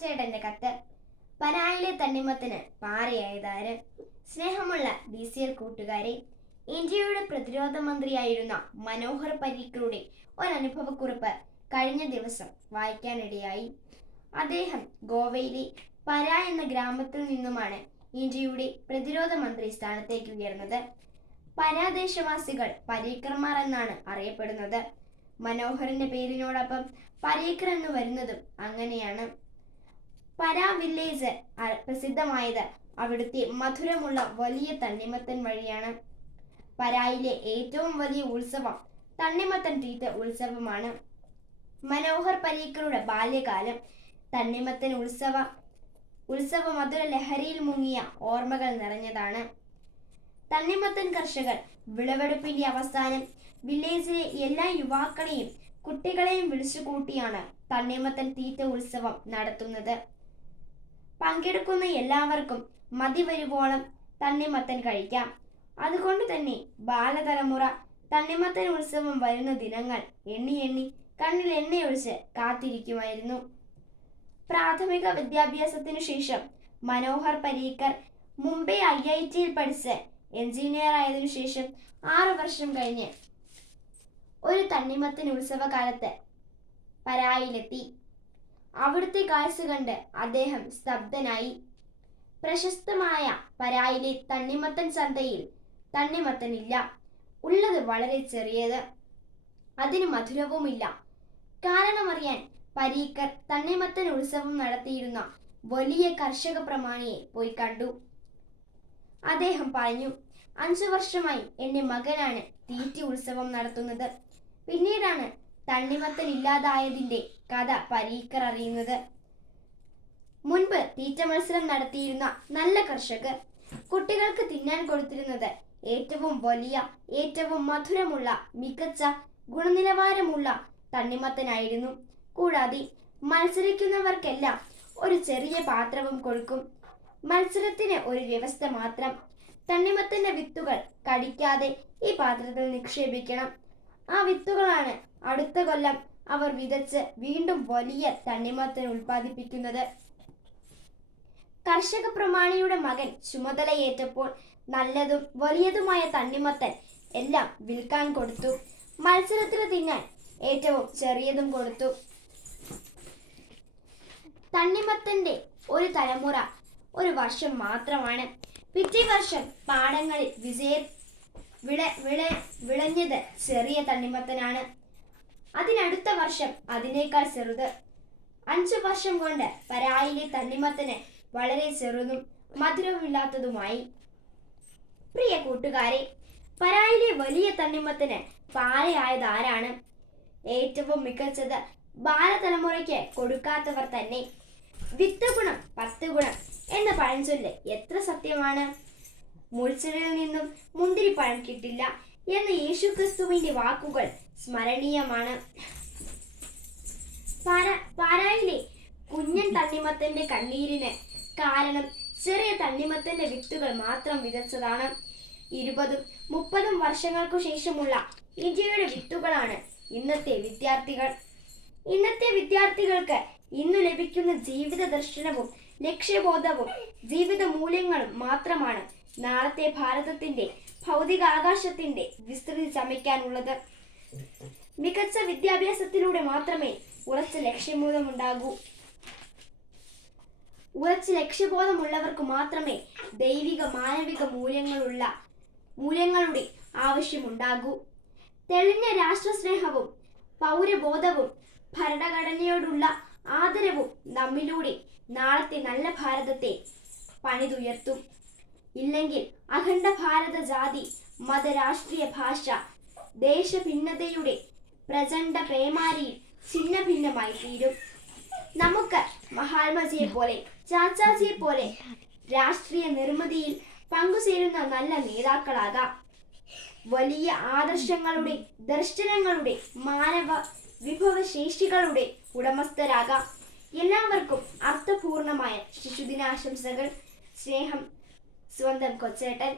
ചേട്ടന്റെ കത്ത്. പനായിലെ തണ്ണിമത്തിന് പാറയായതാര് സ്നേഹമുള്ള ഡി സി എൽ കൂട്ടുകാരെ ഇന്ത്യയുടെ പ്രതിരോധ മന്ത്രിയായിരുന്ന മനോഹർ പരീക്കറുടെ ഒരനുഭവക്കുറിപ്പ് കഴിഞ്ഞ ദിവസം വായിക്കാനിടയായി. അദ്ദേഹം ഗോവയിലെ പര എന്ന ഗ്രാമത്തിൽ നിന്നുമാണ് ഇന്ത്യയുടെ പ്രതിരോധ മന്ത്രി സ്ഥാനത്തേക്ക് ഉയർന്നത്. പരാദേശവാസികൾ പരീക്കർമാർ എന്നാണ് അറിയപ്പെടുന്നത്. മനോഹറിന്റെ പേരിനോടൊപ്പം പരീക്കർ എന്ന് വരുന്നതും അങ്ങനെയാണ്. പരാ വില്ലേജ് പ്രസിദ്ധമായത് അവിടുത്തെ മധുരമുള്ള വലിയ തണ്ണിമത്തൻ വഴിയാണ്. പരായിലെ ഏറ്റവും വലിയ ഉത്സവം തണ്ണിമത്തൻ തീറ്റ ഉത്സവമാണ്. മനോഹർ പരീക്കറുടെ ബാല്യകാലം തണ്ണിമത്തൻ ഉത്സവ ഉത്സവ മധുര ലഹരിയിൽ മുങ്ങിയ ഓർമ്മകൾ നിറഞ്ഞതാണ്. തണ്ണിമത്തൻ കർഷകർ വിളവെടുപ്പിന്റെ അവസാനം വില്ലേജിലെ എല്ലാ യുവാക്കളെയും കുട്ടികളെയും വിളിച്ചുകൂട്ടിയാണ് തണ്ണിമത്തൻ തീറ്റ ഉത്സവം നടത്തുന്നത്. പങ്കെടുക്കുന്ന എല്ലാവർക്കും മതി വരുവോളം തണ്ണിമത്തൻ കഴിക്കാം. അതുകൊണ്ട് തന്നെ ബാലതലമുറ തണ്ണിമത്തൻ ഉത്സവം വരുന്ന ദിനങ്ങൾ എണ്ണി എണ്ണി കണ്ണിൽ എണ്ണയൊഴിച്ച് കാത്തിരിക്കുമായിരുന്നു. പ്രാഥമിക വിദ്യാഭ്യാസത്തിനു ശേഷം മനോഹർ പരീക്കർ മുംബൈ ഐ ഐ ടിയിൽ പഠിച്ച് എഞ്ചിനീയർ ആയതിനു ശേഷം ആറു വർഷം കഴിഞ്ഞ് ഒരു തണ്ണിമത്തൻ ഉത്സവകാലത്ത് പരായിലെത്തി. അവിടുത്തെ കാഴ്ച കണ്ട് അദ്ദേഹം സ്തബ്ധനായി. പ്രശസ്തമായ പരായിലെ തണ്ണിമത്തൻ ചന്തയിൽ തണ്ണിമത്തനില്ല. ഉള്ളത് വളരെ ചെറിയത്. അതിന് മധുരവുമില്ല. കാരണമറിയാൻ പരീക്കർ തണ്ണിമത്തൻ ഉത്സവം നടത്തിയിരുന്ന വലിയ കർഷക പ്രമാണിയെ പോയി കണ്ടു. അദ്ദേഹം പറഞ്ഞു അഞ്ചു വർഷമായി എന്റെ മകനാണ് തീറ്റി ഉത്സവം നടത്തുന്നത്. പിന്നീടാണ് തണ്ണിമത്തൻ ഇല്ലാതായതിന്റെ കഥ പരീക്കർ അറിയുന്നത് മുൻപ് തീറ്റ മത്സരം നടത്തിയിരുന്ന നല്ല കർഷകർ കുട്ടികൾക്ക് തിന്നാൻ കൊടുത്തിരുന്നത് ഏറ്റവും വലിയ ഏറ്റവും മധുരമുള്ള മികച്ച ഗുണനിലവാരമുള്ള തണ്ണിമത്തനായിരുന്നു. കൂടാതെ മത്സരിക്കുന്നവർക്കെല്ലാം ഒരു ചെറിയ പാത്രവും കൊടുക്കും. മത്സരത്തിന് ഒരു വ്യവസ്ഥ മാത്രം. തണ്ണിമത്തന്റെ വിത്തുകൾ കടിക്കാതെ ഈ പാത്രത്തിൽ നിക്ഷേപിക്കണം. ആ വിത്തുകളാണ് അടുത്ത കൊല്ലം അവർ വിതച്ച് വീണ്ടും വലിയ തണ്ണിമത്തൻ ഉൽപ്പാദിപ്പിക്കുന്നത്. കർഷക പ്രമാണിയുടെ മകൻ ചുമതലയേറ്റപ്പോൾ നല്ലതും വലിയതുമായ തണ്ണിമത്തൻ എല്ലാം വിൽക്കാൻ കൊടുത്തു. മത്സരത്തിന് തിന്നാൻ ഏറ്റവും ചെറിയതും കൊടുത്തു. തണ്ണിമത്തന്റെ ഒരു തലമുറ ഒരു വർഷം മാത്രമാണ്. പിറ്റേ വർഷം പാടങ്ങളിൽ വിജയ വിള വിള വിളഞ്ഞത് ചെറിയ തണ്ണിമത്തനാണ്. അതിനടുത്ത വർഷം അതിനേക്കാൾ ചെറുത്. അഞ്ചു വർഷം കൊണ്ട് പരായിലെ തണ്ണിമത്തന് വളരെ ചെറുതും മധുരമില്ലാത്തതുമായി പ്രിയ കൂട്ടുകാരെ പരായിലെ വലിയ തണ്ണിമത്തന് പാരയായത് ആരാണ്? ഏറ്റവും മികച്ചത് ബാലതലമുറയ്ക്ക് കൊടുക്കാത്തവർ തന്നെ. വിത്ത് ഗുണം പത്ത് ഗുണം എന്ന പഴഞ്ചൊല്ല് എത്ര സത്യമാണ്? മുൾച്ചെടിയിൽ നിന്നും മുന്തിരിപ്പഴം കിട്ടില്ല എന്ന യേശുക്രിസ്തുവിന്റെ വാക്കുകൾ സ്മരണീയമാണ്. പാര- പാരായിലെ കുഞ്ഞൻ തണ്ണിമത്തന്റെ കണ്ണീരിന് കാരണം ചെറിയ തണ്ണിമത്തന്റെ വിത്തുകൾ മാത്രം വിതച്ചതാണ്. ഇരുപതും മുപ്പതും വർഷങ്ങൾക്കു ശേഷമുള്ള ഇന്ത്യയുടെ വിത്തുകളാണ് ഇന്നത്തെ വിദ്യാർത്ഥികൾ. ഇന്നത്തെ വിദ്യാർത്ഥികൾക്ക് ഇന്നു ലഭിക്കുന്ന ജീവിത ദർശനവും ലക്ഷ്യബോധവും ജീവിത മൂല്യങ്ങളും മാത്രമാണ് നാളത്തെ ഭാരതത്തിന്റെ ഭൗതികാകാശത്തിന്റെ വിസ്തൃതി ചമയ്ക്കാനുള്ളത്. മികച്ച വിദ്യാഭ്യാസത്തിലൂടെ മാത്രമേ ഉറച്ച ലക്ഷ്യബോധമുണ്ടാകൂ. ഉറച്ച ലക്ഷ്യബോധമുള്ളവർക്ക് മാത്രമേ ദൈവിക മാനവിക മൂല്യങ്ങളുള്ള മൂല്യങ്ങളുടെ ആവശ്യമുണ്ടാകൂ. തെളിഞ്ഞ രാഷ്ട്രസ്നേഹവും പൗരബോധവും ഭരണഘടനയോടുള്ള ആദരവും നമ്മിലൂടെ നാളത്തെ നല്ല ഭാരതത്തെ പണിതുയർത്തും. ഇല്ലെങ്കിൽ അഖണ്ഡ ഭാരത ജാതി മതരാഷ്ട്രീയ ഭാഷ ദേശഭിന്നതയുടെ പ്രചണ്ഡ പേമാരിയിൽ ഛിന്ന ഭിന്നമായി തീരും. നമുക്ക് മഹാത്മജിയെ പോലെ ചാച്ചാജിയെ പോലെ രാഷ്ട്രീയ നിർമ്മിതിയിൽ പങ്കുചേരുന്ന നല്ല നേതാക്കളാകാം. വലിയ ആദർശങ്ങളുടെ ദർശനങ്ങളുടെ മാനവ വിഭവശേഷികളുടെ ഉടമസ്ഥരാകാം. എല്ലാവർക്കും അർത്ഥപൂർണമായ ശിശുദിനാശംസകൾ. സ്നേഹം സ്വന്തം കൊച്ചേട്ടൻ.